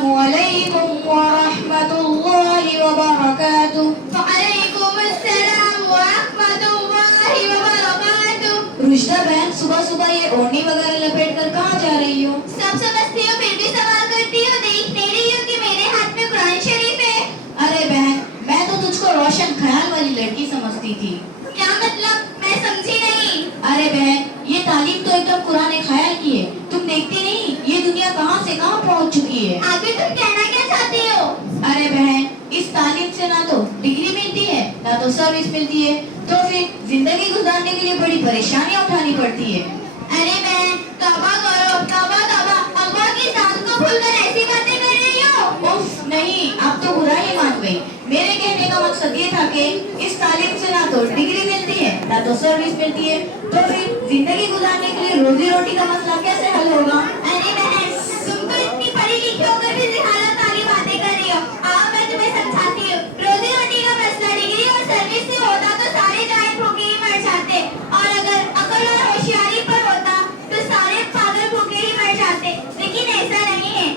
السلام علیکم ورحمۃ اللہ وبرکاتہ. وعلیکم السلام ورحمۃ اللہ وبرکاتہ. رشدہ بہن صبح صبح یہ اوڑھنی وغیرہ لپیٹ کر کہاں جا رہی ہو؟ سب سمجھتی ہو پھر بھی سوال کرتی ہو. دیکھ نہیں رہی ہو کہ میرے ہاتھ میں قرآن شریف ہے؟ ارے بہن میں تو تجھ کو روشن خیال والی لڑکی سمجھتی تھی. کیا مطلب؟ میں سمجھی نہیں. ارے بہن یہ تعلیم تو ایک دم قرآن خیال کی ہے. تم دیکھتی نہیں یہ دنیا کہاں سے کہاں پہنچ چکی ہے. آگے تم کہنا کیا چاہتی ہو؟ ارے بہن اس تعلیم سے نہ تو ڈگری ملتی ہے نہ تو سروس ملتی ہے, تو پھر زندگی گزارنے کے لیے بڑی پریشانیاں اٹھانی پڑتی ہے. ارے بہن توبہ کرو, توبہ توبہ. اللہ کی ذات کو بھول کر ایسی باتیں کر رہی ہو. اف نہیں, اب تو برا ہی مان گئی. میرے کہنے کا مقصد یہ تھا کہ اس تعلیم سے نہ تو ڈگری ملتی ہے نہ تو سروس ملتی ہے, تو پھر زندگی گزارنے کے لیے روزی روٹی کا مسئلہ کیسے حل ہوگا؟ ارے بہن تم تو اتنی پڑھی لکھی ہو کر بھی جہالت والی باتیں کر رہی ہو. آؤ میں تمہیں سمجھاتی ہوں. روزی روٹی کا مسئلہ ڈگری اور سروس سے ہوتا تو سارے جائیں بھوکے ہی مر جاتے, اور اگر عقل اور ہوشیاری پر ہوتا تو سارے پاگل بھوکے ہی مر جاتے. لیکن ایسا نہیں ہے.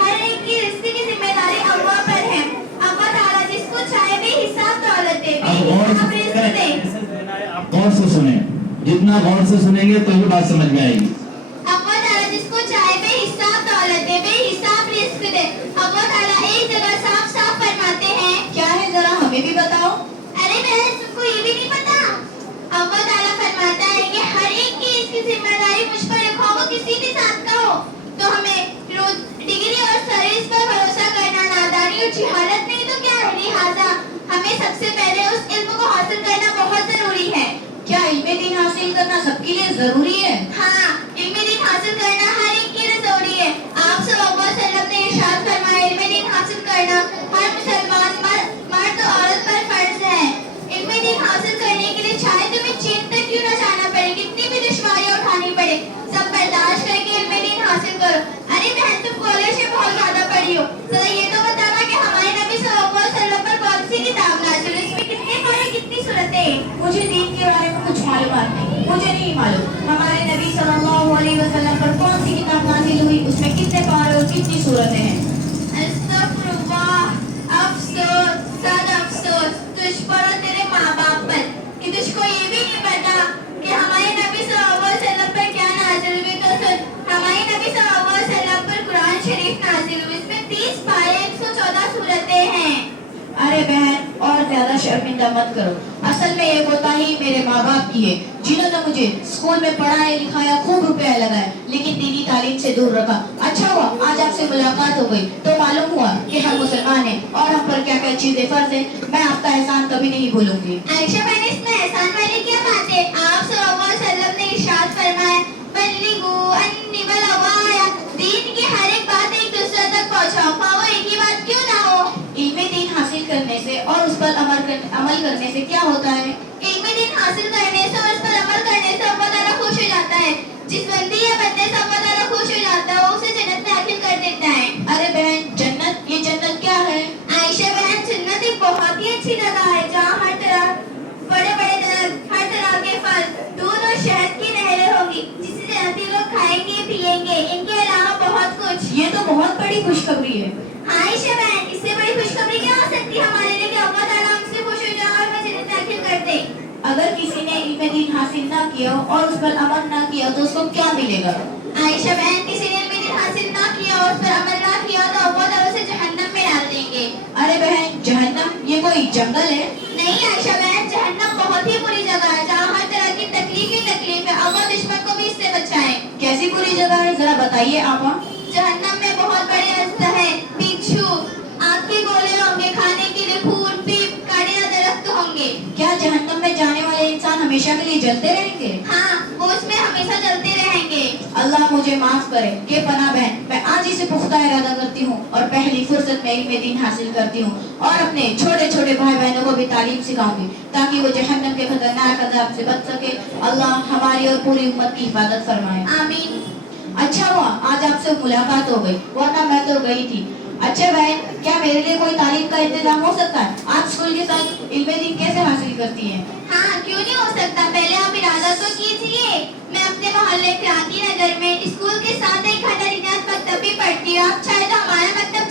ہر ایک کی رزق کی ذمہ داری اللہ پر ہے. اللہ تعالیٰ جس کو چاہے بے حساب دولت دے, بے حساب رزق دے. آپ غور سے سنیں, جتنا غور سے سنیں گے تو یہ بات سمجھ میں آئے گی. اللہ تعالیٰ جس کو چاہے بے حساب دولت دے, بے حساب رزق دے. اللہ تعالیٰ ایک جگہ صاف صاف فرماتے ہیں. کیا ہے ذرا ہمیں بھی بتاؤ. ارے بہن تم کو یہ بھی نہیں پتا؟ اللہ تعالیٰ فرماتا ہے کہ ہر ایک کی اس کی ذمہ داری مجھ پر رکھو, وہ کسی بھی ذات کا ہو. تو ہمیں ڈگری اور سروس پر بھروسہ کرنا نادانی اور جہالت نہیں تو کیا ہے. لہٰذا ہمیں سب سے پہلے اس علم کو حاصل کرنا بہت ضروری ہے. کیا علم دین حاصل کرنا سب کے لیے ضروری ہے؟ ہاں, علم دین حاصل کرنا ہر ایک کے لیے ضروری ہے. آپ صلی اللہ علیہ وسلم نے ارشاد فرمایا علم دین حاصل کرنا ہر مسلمان مرد اور عورت پر فرض ہے. علم دین حاصل کرنے کے لیے چاہے تمہیں چین تک کیوں نہ جانا پڑے, کتنی بھی دشواریاں اٹھانی پڑے, سب برداشت کر کے علم دین حاصل کرو. ارے بہن تم کالج میں بہت زیادہ پڑھی ہو, ذرا یہ تو بتانا کہ ہمارے نبی صلی اللہ علیہ وسلم پر کون سی کتاب نازل ہوئی, اس میں کتنے پارے کتنی صورتیں؟ مجھے دین کے بارے میں کچھ معلومات نہیں, مجھے نہیں معلوم ہمارے نبی صلی اللہ علیہ وسلم پر کون سی کتاب نازل ہوئی, اس میں کتنے پارے اور کتنی صورتیں ہیں. استغفر اللہ, افسوس, صد افسوس تجھ پر اور تیرے ماں باپ پر کہ تجھ کو یہ بھی نہیں پتا کہ ہمارے نبی صلی اللہ علیہ وسلم پر کیا نازل ہوئی. تو سن, ہمارے نبی صلی اللہ علیہ وسلم پر قرآن شریف نازل ہوئی, اس میں 30 پارے 114 صورتیں ہیں. ارے بہن اور زیادہ شرمندہ مت کرو, اصل میں یہ کوتاہی میرے ماں باپ کی ہے, جنہوں نے مجھے اسکول میں پڑھایا لکھایا, خوب روپیہ لگایا, لیکن دینی تعلیم سے دور رکھا. اچھا ہوا آج آپ سے ملاقات ہو گئی تو معلوم ہوا کہ ہم مسلمان ہیں اور ہم پر کیا کیا چیزیں فرض ہیں. میں آپ کا احسان کبھی نہیں بھولوں گی. عائشہ بہن اس میں احسان والی کیا بات ہے؟ آپ صلی اللہ علیہ وسلم نے ارشاد فرمایا بلغوا انی ولو آیہ, دین کی ہر ایک بات ایک دوسرے تک پہنچاؤ, خواہ وہ ایک ہی بات کیوں نہ ہو. علم دین حاصل کرنے سے اور اس پر عمل کرنے سے کیا ہوتا ہے؟ علم دین حاصل کرنے سے اور اس پر عمل کرنے سے اللہ تعالیٰ خوش ہو جاتا ہے. جس بندی یا بندے سے اللہ تعالیٰ خوش ہو جاتا ہے وہ اسے جنت میں داخل کر دیتا ہے. ارے بہن جنت, یہ جنت کیا ہے؟ عائشہ بہن جنت ایک بہت ہی اچھی جگہ ہے جہاں ہر طرح بڑے بڑے درخت, ہر طرح کے پھل, دودھ اور شہد کی نہریں ہوگی جسے جنتی لوگ کھائیں گے پیئیں گے. ان کے علاوہ بہت کچھ. یہ تو بہت بڑی خوشخبری ہے. عائشہ بہن اس سے بڑی خوشخبری کیا ہو سکتی ہے ہمارے لیے کہ اللہ تعالیٰ ہم سے خوش ہو جائے اور ہمیں جنت داخل کر دے. اگر کسی نے علم دین حاصل نہ کیا اور اس پر عمل نہ کیا تو اس کو کیا ملے گا؟ عائشہ بہن کسی نے علم دین حاصل نہ کیا اور اس پر عمل نہ کیا تو اللہ تعالیٰ اسے جہنم میں ڈال دیں گے. ارے بہن جہنم یہ کوئی جنگل ہے؟ نہیں عائشہ بہن جہنم بہت ہی بری جگہ ہے جہاں ہر طرح کی تکلیف ہی تکلیف ہے. اللہ دشمن کو بھی اس سے بچائے. کیسی بری جگہ ہے ذرا بتائیے آپا. جہنم میں بہت بڑے اجزا ہے, بچھو, آگ کے گولے ہوں گے, کھانے کے لیے پھول پیپ کاٹیدار درخت ہوں گے. کیا جہنم میں جانے والے انسان ہمیشہ کے لیے جلتے رہیں گے؟ ہاں وہ اس میں ہمیشہ جلتے رہیں گے. اللہ مجھے معاف کرے کہ پناہ بہن میں آج ہی سے پختہ ارادہ کرتی ہوں اور پہلی فرصت میں علم دین حاصل کرتی ہوں اور اپنے چھوٹے چھوٹے بھائی بہنوں کو بھی تعلیم سکھاؤں گی تاکہ وہ جہنم کے خطرناک عذاب سے بچ سکے. اللہ ہماری اور پوری امت کی حفاظت فرمائے. آمین. اچھا ہوا آج آپ سے ملاقات ہو گئی, ورنہ میں تو گئی تھی. اچھا بہن کیا میرے لیے کوئی تعلیم کا انتظام ہو سکتا ہے؟ آپ اسکول کے ساتھ علم دین کیسے حاصل کرتی ہیں؟ ہاں کیوں نہیں ہو سکتا, پہلے آپ ارادہ تو کیجیے. میں اپنے محلے کرانتی نگر میں اسکول کے ساتھ ایک 100 مکتب بھی پڑھتی ہوں. آپ چاہے تو ہمارا مکتب